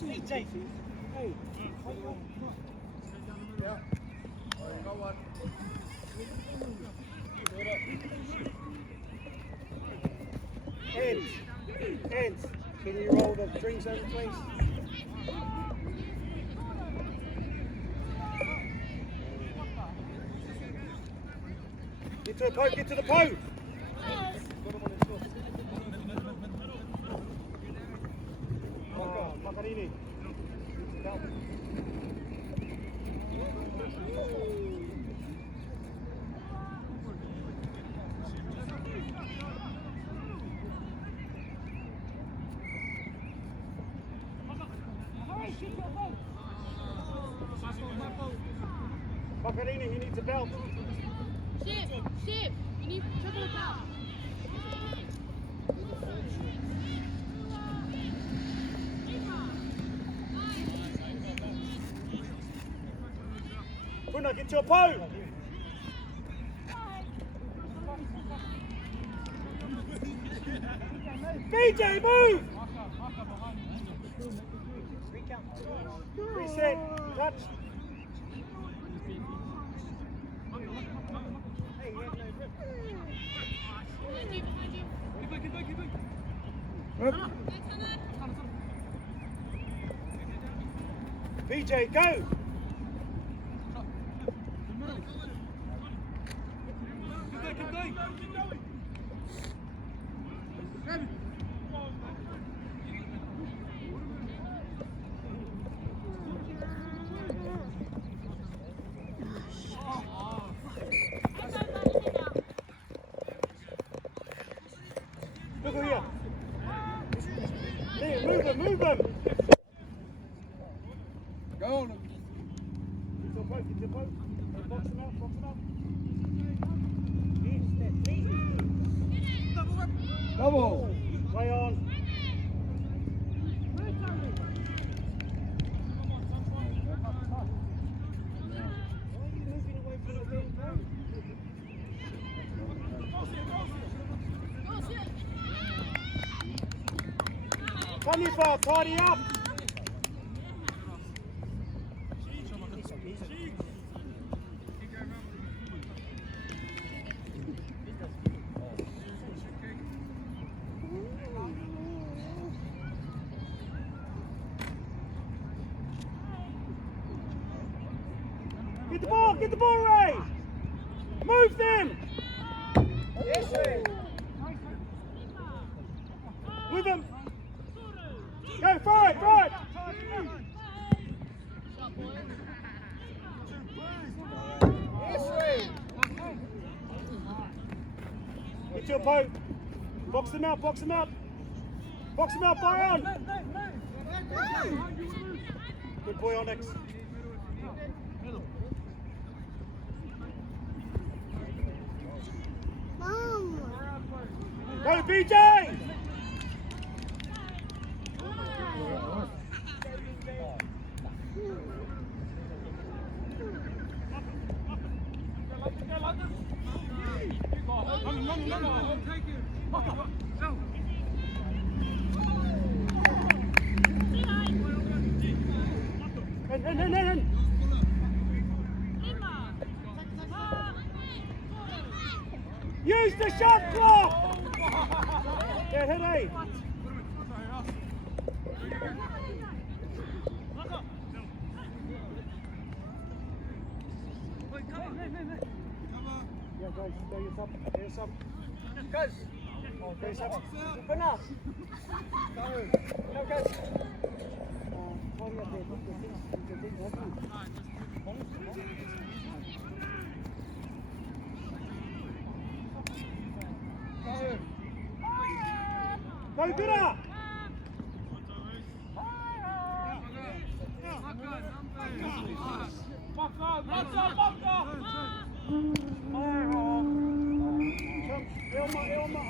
Hey. Yeah. Go on. Ends. Can you roll the drinks over, please? Get to the post, get to the post! Macarini. Macarini, he needs a belt. Shiv, you need to triple it out. Bruna, get to a post! BJ, move! Reset, touch. BJ, go! Look here. Liam, move him. Go on. Get to a post. Box him out. Double. Play on. Come here, Bob, tidy up. Get the ball, Ray! Move them! Yes, Ray. Move them! Go, forward! Yes, Ray. Get to a post. Box them out. Boyan! Good boy, Onyx. Go, BJ! In. Use the shot clock! Yeah, hit A. Yeah, guys, here's up. Guys. Oh, guys, up. Open up. No, guys. Go, Gunnar! Elma,